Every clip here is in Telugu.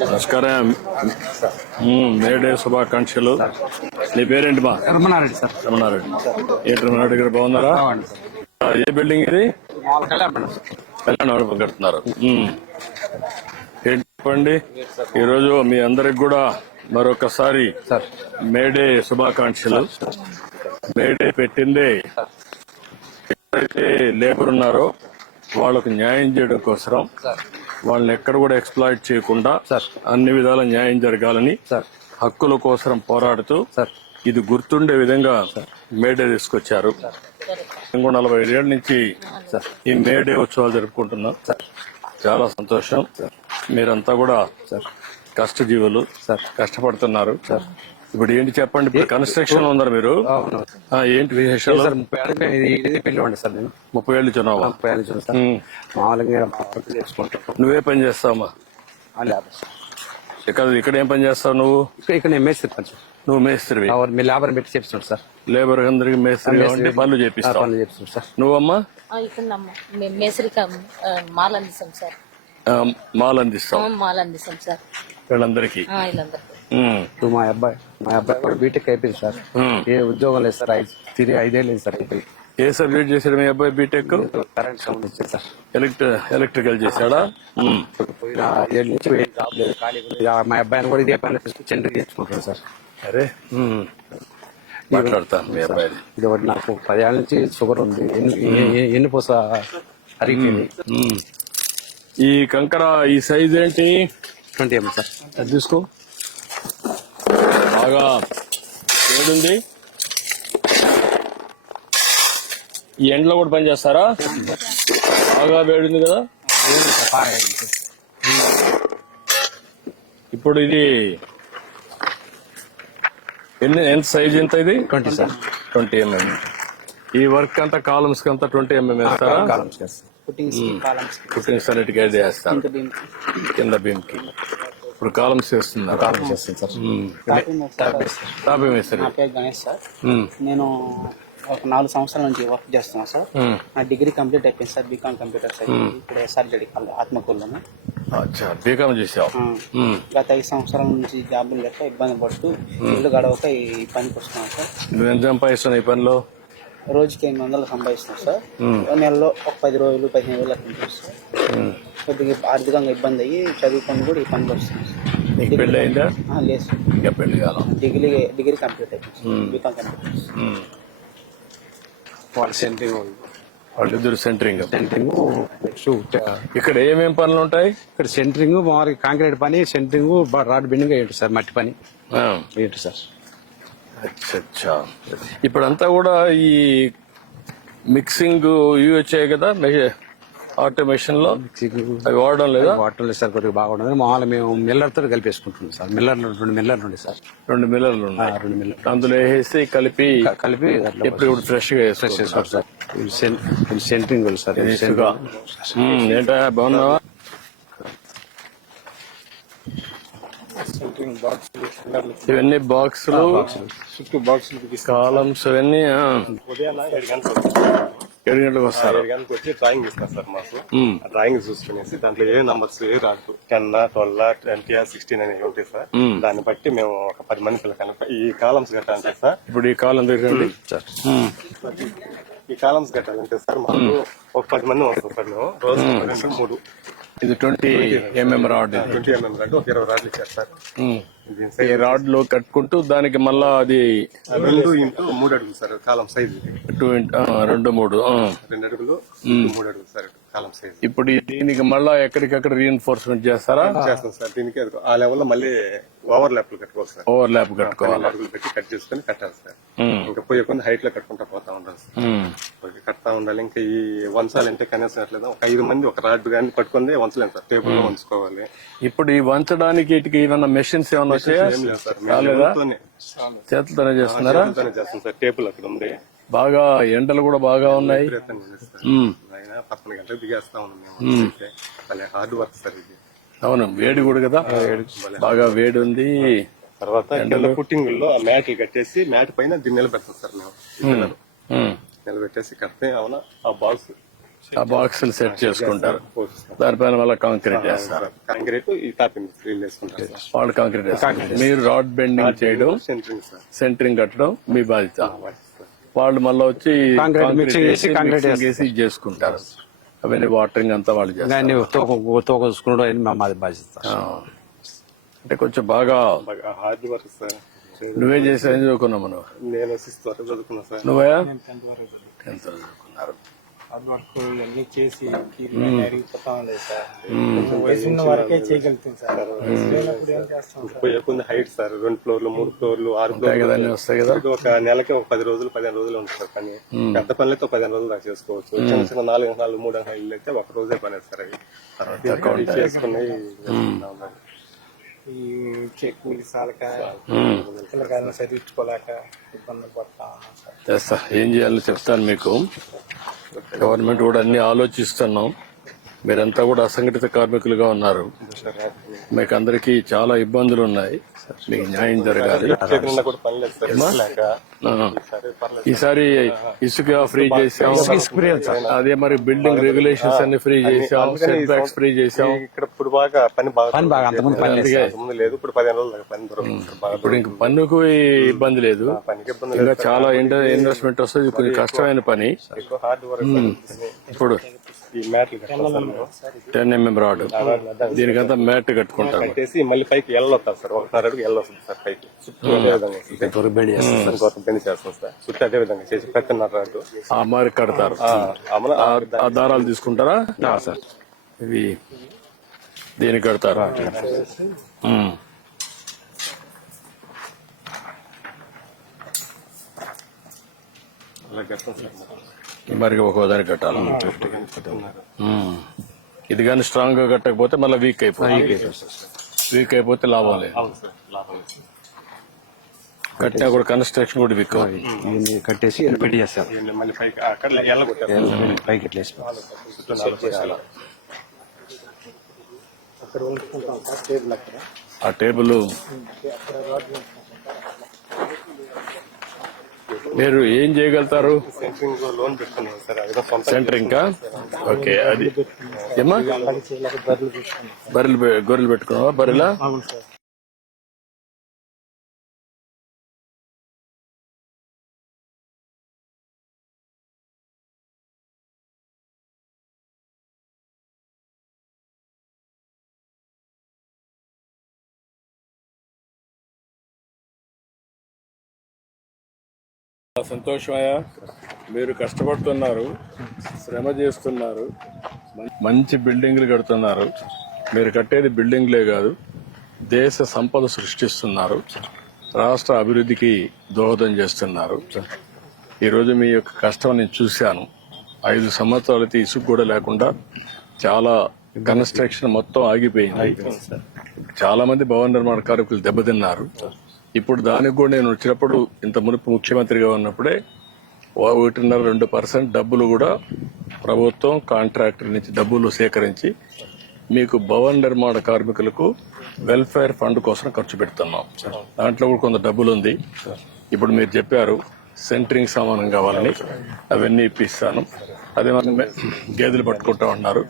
నమస్కారం. మేడే శుభాకాంక్షలు. నీ పేరేంటి మా? రమణారెడ్డి సార్. రమణారెడ్డి. ఏంటి రమణారెడ్డి గారు బాగున్నారా? ఏ బిల్డింగ్ ఇది? కళ్యాణ మండపం కడుతున్నారు. ఏంటి చెప్పండి. ఈరోజు మీ అందరికి కూడా మరొకసారి మేడే శుభాకాంక్షలు. మేడే పెట్టిందే ఎవరైతే లేబర్ ఉన్నారో వాళ్లకు న్యాయం చేయడం కోసం, వాళ్ళని ఎక్కడ కూడా ఎక్స్ప్లాయిట్ చేయకుండా అన్ని విధాల న్యాయం జరగాలని హక్కుల కోసం పోరాడుతూ ఇది గుర్తుండే విధంగా మేడే తీసుకొచ్చారు. 45 ఏళ్ల నుంచి ఈ మేడే ఉత్సవాలు జరుపుకుంటున్నాం. చాలా సంతోషం. మీరంతా కూడా కష్టజీవులు, కష్టపడుతున్నారు. ఇప్పుడు ఏంటి చెప్పండి. ఇప్పుడు కన్స్ట్రక్షన్ ఉన్నారు మీరు. ఏంటి విశేషాలు? 30 ఏళ్ళు చున్నావా? నువ్వే పని చేస్తావమ్మా? ఇక్కడ ఏం పని చేస్తావు నువ్వు? ఇక్కడ మేస్త్రి పని. నువ్వు మేస్త్రివి? మీ లేబర్ పెట్టి చేపిస్తున్నాడు సార్. లేబర్ అందరికి మేస్త్రి పనులు చేపిస్తావు. నువ్వమ్మా? మాల్ అందిస్తాం సార్ వీళ్ళందరికీ. మా అబ్బాయి కూడా బీటెక్ అయిపోయింది సార్. ఏ ఉద్యోగం లేదు సార్. 5 ఏళ్ళు సార్. ఏ సబ్జెక్ట్ చేశాడు మీ అబ్బాయి? బీటెక్ కరెంట్ సంబంధించి సార్. ఎలక్ట్రికల్ చేశాడా? పోయిన 7 నుంచి జాబ్ లేదు, ఖాళీ. మా అబ్బాయిని కూడా ఇదే పని సెంటర్ చేసుకుంటాడు సార్. అరే మాట్లాడతాను మీ అబ్బాయి. ఇది ఒకటి నాకు 10 ఏళ్ళ నుంచి షుగర్ ఉంది. ఎన్నుపూస అరిగిపోయింది. ఈ కంకర ఈ సైజ్ ఏంటి? 20 mm సార్. అది తీసుకో. బాగా వేడుంది. ఈ ఎండలో కూడా పని చేస్తారా? బాగా వేడుంది కదా. ఇప్పుడు ఇది ఎంత సైజ్ ఎంత? ఇది 20 సార్. 20 mm. ఈ వర్క్ అంతా కాలమ్స్ అంతా 20 mm వేస్తారా? ఫుటింగ్స్ అన్నిటికీ అయితే వేస్తారు కింద బీమ్ కి. ఇప్పుడు కాలమ్స్ వేస్తున్నారు. టాప్ వేస్తారు. నా పేరు గణేష్ సార్. నేను ఒక 4 సంవత్సరాల నుంచి వర్క్ చేస్తున్నా సార్. నా డిగ్రీ కంప్లీట్ అయిపోయింది సార్. BCom computer science. ఇప్పుడు ఎస్ఆర్జెడి ఆత్మకూరులోనే బీకామ్ చేసావు. గత 5 సంవత్సరాల నుంచి జాబులు లేక ఇబ్బంది పడుతూ ఇల్లు గడవక ఈ పనికి వస్తున్నాను సార్. నువ్వు ఎంత సంపాదిస్తున్నావు ఈ పనిలో? రోజుకి 800 సంపాదిస్తున్నాను సార్. నెలలో ఒక 10 రోజులు 15 రోజులు అట్లా సార్. కొద్దిగా ఆర్థికంగా ఇబ్బంది అయ్యి చదువుకొని కూడా ఈ పనికి వస్తున్నాను సార్. నీకు పెళ్లి అయిందా? లేదు సార్. ఇంకా పెళ్లి కాలం. డిగ్రీ కంప్లీట్ అయిపోయింది. BCom computers. వాళ్ళిద్దరు సెంటరింగ్. ఇక్కడ ఏమేం పనులు ఉంటాయి? ఇక్కడ సెంటరింగ్, మామూలుగా కాంక్రీట్ పని, సెంటరింగ్, రాడ్ బెండింగ్ ఏంటి సార్. మట్టి పని ఏంటి సార్. అచ్చా. ఇప్పుడంతా కూడా ఈ మిక్సింగ్ ఇవి వచ్చాయి కదా ఆటోమేషన్ లో. అవి వాడడం లేదా? వాడటం లేదు సార్. కొద్దిగా బాగుండదు. మామూలుగా మేము మిల్లర్ తో కలిపేసుకుంటున్నాం సార్. 2 మిల్లర్లు ఉండే సార్. 2 మిల్లర్లు ఉన్నాయి. 2 మిల్లర్లు అందులో వేసి కలిపి ఎప్పుడు ఫ్రెష్ గా వేసుకోవాలి సార్. Centering sir. ఏంటా బాగున్నావా? ఇవన్నీ బాక్సులు, కాలమ్స్, ఇవన్నీ 7 గంటలకు వస్తారు. 7 గంటలకు వచ్చి డ్రాయింగ్ ఇస్తారు సార్ మాకు. డ్రాయింగ్ చూసుకునేసి దాంట్లో ఏ నంబర్స్ ఏ రాదు. 10, 12, 20, 16 అనేవి ఉంటాయి సార్. దాన్ని బట్టి మేము ఒక 10 మంది పిల్లలు ఈ కాలమ్స్ కట్టాలంటే సార్. ఇప్పుడు ఈ కాలం దగ్గర ఈ కాలమ్స్ కట్టాలంటే సార్ మాకు ఒక 10 మంది వస్తాం సార్. మేము రోజు 2, 3. ఇది 20 mm రాడ్. 20 mm రాడ్ ఒక 20 రాడ్లు ఇచ్చారు సార్. ఈ రాడ్ లో కట్టుకుంటూ దానికి మళ్ళా అది 2 x 3 అడుగులు సార్ కాలం సైజ్. 2 2 3 2 అడుగులు 3 అడుగులు సార్ కాలం సైజ్. ఇప్పుడు దీనికి మళ్ళా ఎక్కడికక్కడ రీఎన్ఫోర్స్మెంట్ చేస్తారా? చేస్తాం సార్. దీనికి ఆ లెవెల్ లో మళ్ళీ ఓవర్ ల్యాప్ కట్టుకోవాలి సార్. ఓవర్ ల్యాప్ కట్టుకోవాలి. అడుగులు పెట్టి కట్ చేసుకుని కట్టాలి సార్. ఇంకా పోయే కొన్ని హైట్ లో కట్టుకుంటా పోతా ఉండాలి సార్. కడతా ఉండాలి. ఇంకా ఈ వంచాలంటే కనీసం అట్లేదు ఒక 5 మంది ఒక రాడ్ గానీ పట్టుకుంది వంచలేము సార్. టేబుల్ లో వంచుకోవాలి. ఇప్పుడు ఈ వంచడానికి ఏమైనా మెషిన్స్ ఏమైనా వచ్చాయా? చేతులతోనే చేస్తున్నారా? చేస్తాం సార్. టేబుల్ అక్కడ ఉంది. బాగా ఎండలు కూడా బాగా ఉన్నాయి. 11 గంటలకు దిగేస్తా ఉన్నాం. హార్డ్ వర్క్ సార్ ఇది. అవును, వేడి కూడా కదా. బాగా వేడి ఉంది. తర్వాత పుట్టింగ్ లో ఆ మ్యాట్లు కట్టేసి మ్యాట్ పైన దీన్ని నిలబెడతాం సార్. మేము నిలబెట్టేసి కడితే అవునా ఆ బాల్స్ ఆ బాక్సులు సెట్ చేసుకుంటారు, దానిపైన మళ్ళీ కాంక్రీట్ చేస్తారు. కాంక్రీట్ ఈ టాపింగ్ డ్రిల్ వేసుకుంటారు సార్. వాళ్ళు కాంక్రీట్ చేస్తారు, మీరు రాడ్ బెండింగ్ చేయడం, సెంటరింగ్ సార్. సెంటరింగ్ కట్టడం మీ బాధ్యత. వాళ్ళు మళ్ళీ వచ్చి కాంక్రీట్ మిక్సింగ్ చేసి కాంక్రీట్ mixing చేసి ఇది చేసుకుంటారు. అవన్నీ వాటరింగ్ అంతా వాళ్ళు చేస్తారు. అన్ని తోక చూసుకున్నాడు అని మాది బాధ్యత. ఆ. అంటే కొంచెం బాగా బాగా హార్డ్ వర్క్ సార్. నువ్వే చేసి ఏం చదువుకున్నావు మనం? నేను 6th వరకు చదువుకున్నా సార్. నువ్వా? 10th వరకు 10th చదువుకున్నారు. హార్డ్ వర్క్ ఇవన్నీ చేసి అరిగిపోతా ఉండేది సార్. వయసున్న వరకే చేయగలుగుతాం సార్. వయసున్నప్పుడు ఏం చేస్తాం సార్? పోయే కొన్ని హైట్ సార్, 2 ఫ్లోర్లు 3 ఫ్లోర్లు 6 ఉంటాయి కదా, ఫ్లోర్లు అన్నీ వస్తాయి కదా. ఒక నెలకి ఒక 10 రోజులు 15 రోజులు ఉంటుంది సార్ పని. పెద్ద పనులైతే 15 రోజులు దాకా చేసుకోవచ్చు. చిన్న చిన్న 4 4 3 ఇల్లు అయితే ఒక రోజే పని సార్. అవి చేసుకుని ఈ కూలి సాలక పిల్లకాయలను చదివించుకోలేక ఇబ్బందులు పడతా ఉన్నాం సార్. చేస్తా, ఏం చేయాలో చెప్తాను మీకు. గవర్నమెంట్ కూడా అన్ని ఆలోచిస్తున్నాం. మీరంతా కూడా అసంఘటిత కార్మికులుగా ఉన్నారు, మీకు అందరికీ చాలా ఇబ్బందులు ఉన్నాయి, మీకు న్యాయం జరగాలి. చేతులున్నా కూడా పని లేదు సార్. లేక ఆ. ఈసారి ఇసుక ఫ్రీ చేసాం, అదే మరి బిల్డింగ్ రెగ్యులేషన్స్ అన్ని ఫ్రీ చేసాం, సెట్ బ్యాక్స్ ఫ్రీ చేసాం. ఇక్కడ ఇప్పుడు బాగా పని బాగా అంతకుముందు పని లేదు సార్. ముందు లేదు, ఇప్పుడు 15 రోజులు దాకా పని దొరుకుతుంది సార్. బాగా ఇప్పుడు ఇంక పన్నుకు ఇబ్బంది లేదు, పనికి ఇబ్బంది ఇంకా చాలా ఇన్వెస్ట్మెంట్ వస్తుంది. ఇది కొంచెం కష్టమైన పని. ఎక్కువ హార్డ్ వర్క్. ఇప్పుడు ఈ మ్యాట్లు కట్టాలి సార్. 10 mm రాడ్, దీనికంతా మ్యాట్ కట్టుకుంటారు. కట్టేసి మళ్ళీ పైకి ఎల్లొస్తారు సార్. 1.5 అడుగు ఎల్లొస్తుంది సార్ పైకి. చుట్టూ అదే విధంగా వస్తుంది. బెండ్ చేస్తారు. ఇంకొక బెండ్ చేస్తాం సార్. చుట్టూ అదే విధంగా చేసి 10.5 అడుగు ఆ మరి కడతారు. ఆ దారాలు తీసుకుంటారా సార్? ఇవి దీనికి కడతారు. అలా కడతాం సార్. మరి ఒక్కో దానికి కట్టాలి. ఇది కానీ స్ట్రాంగ్ గా కట్టకపోతే మళ్ళీ వీక్ అయిపోతుంది. వీక్ అయిపోతే లాభం లేదు. అవును సార్, లాభం లేదు. కట్టినా కూడా కన్స్ట్రక్షన్ కూడా వీక్ అవుతుంది. ఇవన్నీ కట్టేసి బెండ్ చేస్తారు. ఇవన్నీ మళ్ళీ పైకి అక్కడ ఎల్ల కొట్టేస్తాం. పైకి ఇట్లా వేసి చుట్టూ 4 చేయాలి. అక్కడ ఉంచుకుంటాం సార్ టేబుల్ అక్కడ. ఆ టేబుల్ మీరు ఏం చేయగలుగుతారు? సెంటరింగ్ లోన్ పెట్టుకున్నాం సార్. అదే సొంత సెంటరింగ్ కా? ఓకే. అది ఏమా అలాగే చేయలేక బర్రెలు తీసుకున్నాం. గొర్రెలు పెట్టుకున్నావా? బర్రెలా? అవును సార్. సంతోషమయ్యా, మీరు కష్టపడుతున్నారు, శ్రమ చేస్తున్నారు, మంచి బిల్డింగ్లు కడుతున్నారు. మీరు కట్టేది బిల్డింగ్లే కాదు, దేశ సంపద సృష్టిస్తున్నారు, రాష్ట్ర అభివృద్ధికి దోహదం చేస్తున్నారు. ఈరోజు మీ యొక్క కష్టం నేను చూశాను. 5 సంవత్సరాలైతే ఇసుక కూడా లేకుండా చాలా కన్స్ట్రక్షన్ మొత్తం ఆగిపోయింది. చాలా మంది భవన నిర్మాణ కార్మికులు దెబ్బతిన్నారు. ఇప్పుడు దానికి కూడా నేను వచ్చినప్పుడు, ఇంత మునుపు ముఖ్యమంత్రిగా ఉన్నప్పుడే 1.5-2% డబ్బులు కూడా ప్రభుత్వం కాంట్రాక్టర్ నుంచి డబ్బులు సేకరించి మీకు భవన నిర్మాణ కార్మికులకు వెల్ఫేర్ ఫండ్ కోసం ఖర్చు పెడుతున్నాం. దాంట్లో కూడా కొంత డబ్బులు ఉంది. ఇప్పుడు మీరు చెప్పారు సెంటరింగ్ సామానం కావాలని, అవన్నీ ఇప్పిస్తాను. అదే మనం గేదెలు పట్టుకుంటా ఉన్నారు,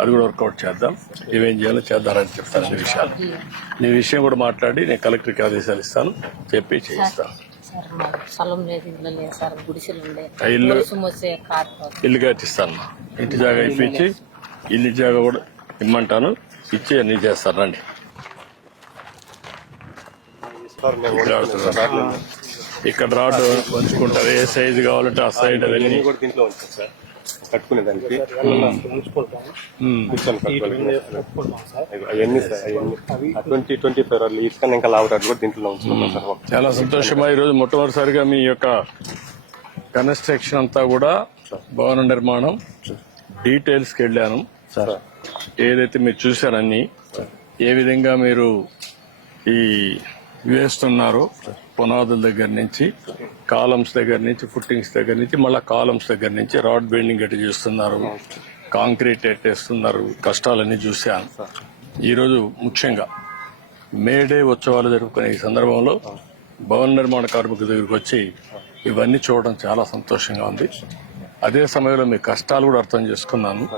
అది కూడా వర్కౌట్ చేద్దాం. ఇవేం చేయాలో చేద్దామని చెప్తాను. ఈ విషయాలు నీ విషయం కూడా మాట్లాడి నేను కలెక్టర్కి ఆదేశాలు ఇస్తాను, చెప్పి చేయిస్తాను. ఇల్లు కట్టిస్తాను, ఇంటి జాగా ఇప్పించి ఇల్లు జాగా కూడా ఇమ్మంటాను, ఇచ్చి అన్ని చేస్తాను. రండి. సార్ మేము ఇక్కడ రాడ్ వంచుకుంటారు, ఏ సైజు కావాలంటే ఆ సైడ్ అవన్నీ ఇవన్నీ కూడా దీంట్లో ఉంటాం సార్. కట్టుకునే దానికి ఉంచుకుంటాం. కూర్చొని కట్టుకోవాలి. కట్టుకుంటాం సార్. అవన్నీ సార్, అవన్నీ 20-25 రోజులు ఇసుకని ఇంకా లావుతాడు కూడా దీంట్లో ఉంచుకుంటాం సార్. చాలా సంతోషమా. ఈరోజు మొట్టమొదటిసారిగా మీ యొక్క కన్స్ట్రక్షన్ అంతా కూడా భవన నిర్మాణం డీటెయిల్స్కి వెళ్ళాను సార్. ఏదైతే మీరు చూశారన్నీ, ఏ విధంగా మీరు ఈ వేస్తున్నారో, పునాదుల దగ్గర నుంచి, కాలమ్స్ దగ్గర నుంచి, ఫుట్టింగ్స్ దగ్గర నుంచి, మళ్ళీ కాలమ్స్ దగ్గర నుంచి రాడ్ బెండింగ్ ఎట్టు చేస్తున్నారు, కాంక్రీట్ ఎట్టేస్తున్నారు, కష్టాలన్నీ చూశాను. ఈరోజు ముఖ్యంగా మేడే ఉత్సవాలు జరుపుకునే ఈ సందర్భంలో భవన నిర్మాణ కార్మికుల దగ్గరికి వచ్చి ఇవన్నీ చూడడం చాలా సంతోషంగా ఉంది. అదే సమయంలో మీ కష్టాలు కూడా అర్థం చేసుకున్నాను.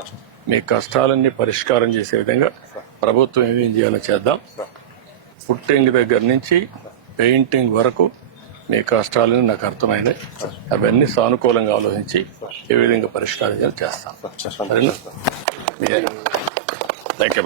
మీ కష్టాలన్నీ పరిష్కారం చేసే విధంగా ప్రభుత్వం ఏం చేయాలో చేద్దాం. పుట్టింగ్ దగ్గర నుంచి పెయింటింగ్ వరకు మీ కష్టాలని నాకు అర్థమైనాయి. అవన్నీ సానుకూలంగా ఆలోచించి ఏ విధంగా పరిష్కారం చేయాలో చేస్తాం. సరేనా? Thank you.